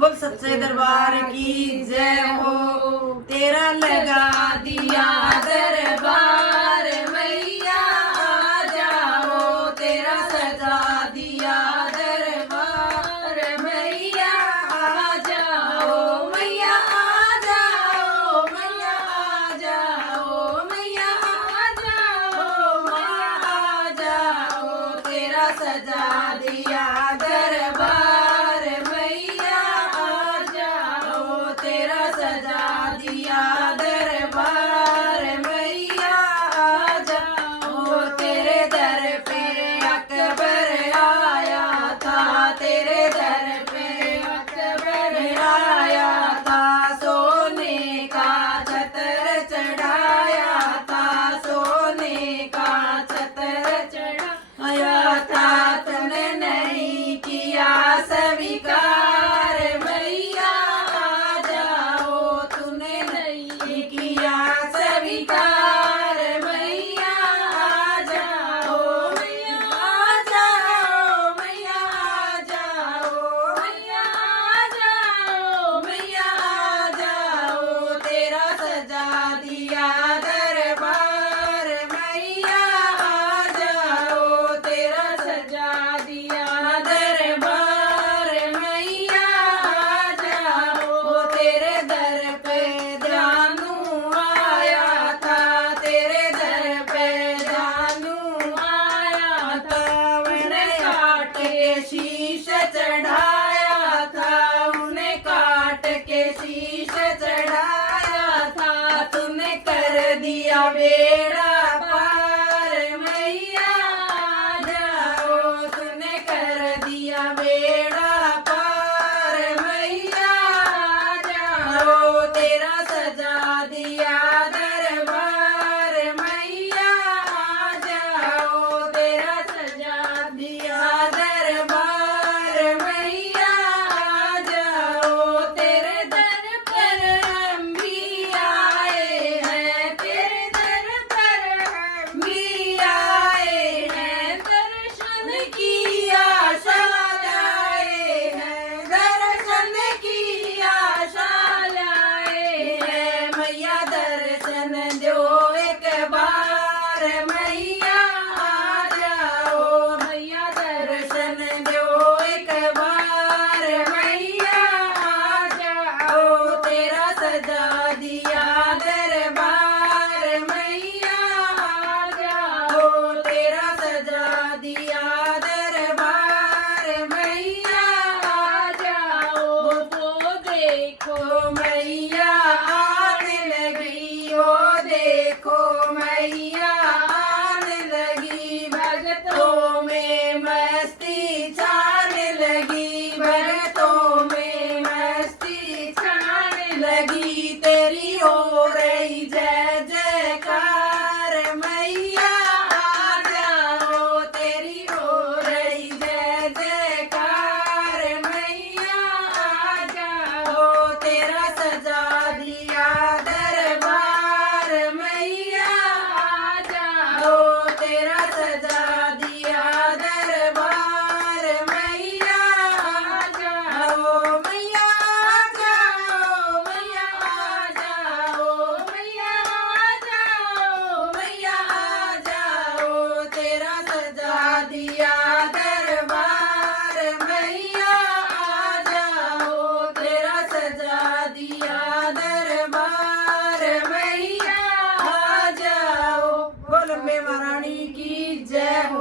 बोल सच्चे दरबार की जय हो। तेरा लगा दिया दरबार मैया आ जाओ, तेरा सजा दिया दरबार मैया आ जाओ, मैया आ जाओ, मैया आ जाओ, मैया आ जाओ, मैया आ जाओ, तेरा सजा दिया दरबार मैया आ जाओ, तेरा सजा दिया दरबार मैया आ जाओ। तेरे दर पे अकबर आया था, तेरे दर पे अकबर आया था, सोने का छतर चढ़ाया था, सोने का छतर चढ़ाया था, तूने नहीं किया स्वीकार मैया आ जाओ, तूने नहीं किया स्वीकार मैया आ जाओ, मैया आ जाओ, मैया आ जाओ, मैया आ जाओ, मैया आ जाओ, तेरा सजा दिया दरबार मैया आ जाओ, तेरा सजा दिया दरबार मैया आ जाओ। तेरे दर पे जानू आया था, तेरे दर पे जानू आया था, उन्हें काट के शीश चढ़ाया था, उन्हें काट के शीश